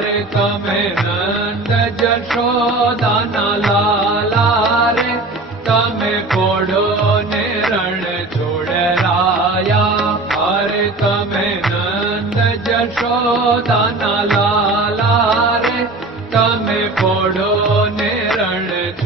રે તમે નંદ જશોદાના લાલા રે. તમે કોડો ને રણ છોડરાયા હરે તમે નંદ જશોદાના લાલા રે. તમે કોડો ને રણ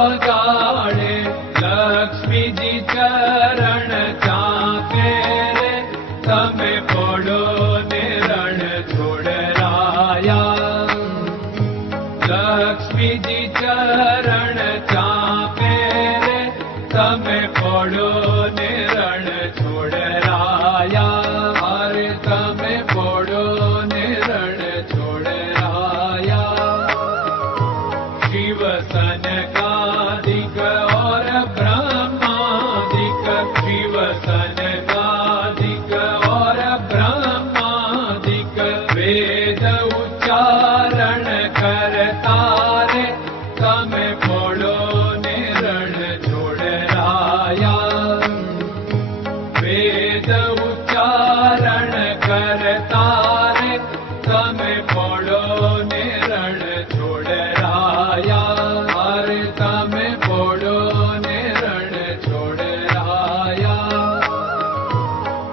વીણા વગાડે લક્ષ્મીજી ચરણ ચાકે રે તમે પોડો ને રણ છોડરાયા લક્ષ્મીજી ચરણ ચાપે રે તમે પોડો ને રણ उच्चारण करता पडो ने रणो राया हरे तमे पडो ने रणोडा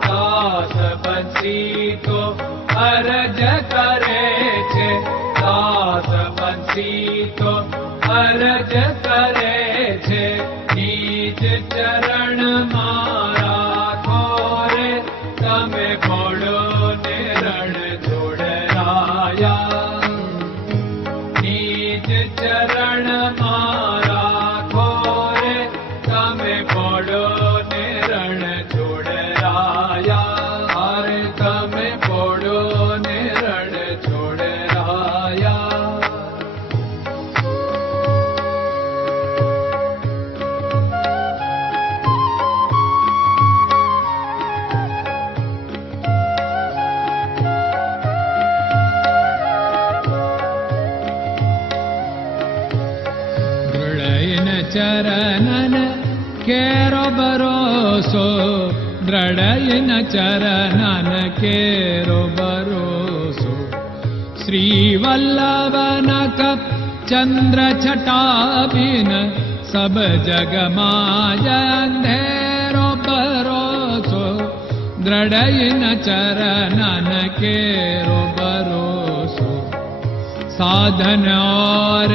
तास बीतो हर जा बतो हर चरणन केरो भरोसो दृढयन चरणन केरो भरोसो श्रीवल्लभन कप चन्द्र छटाबिन सब जग माया अंधेरो भरोसो दृढयन चरणन केरो भरोसो साधन और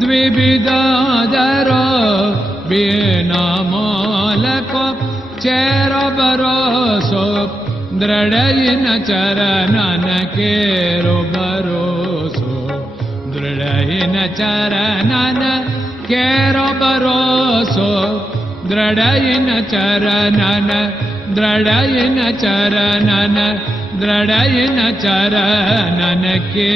द्विविधरो बोलो चरो भरोसो द्रढयिन चरन केरो भरोसो दृढयिन चरणन केरो दृढयिन चरणन दृढयन चरनन ದೃಢಯನ ಚರಣನಕ್ಕೆ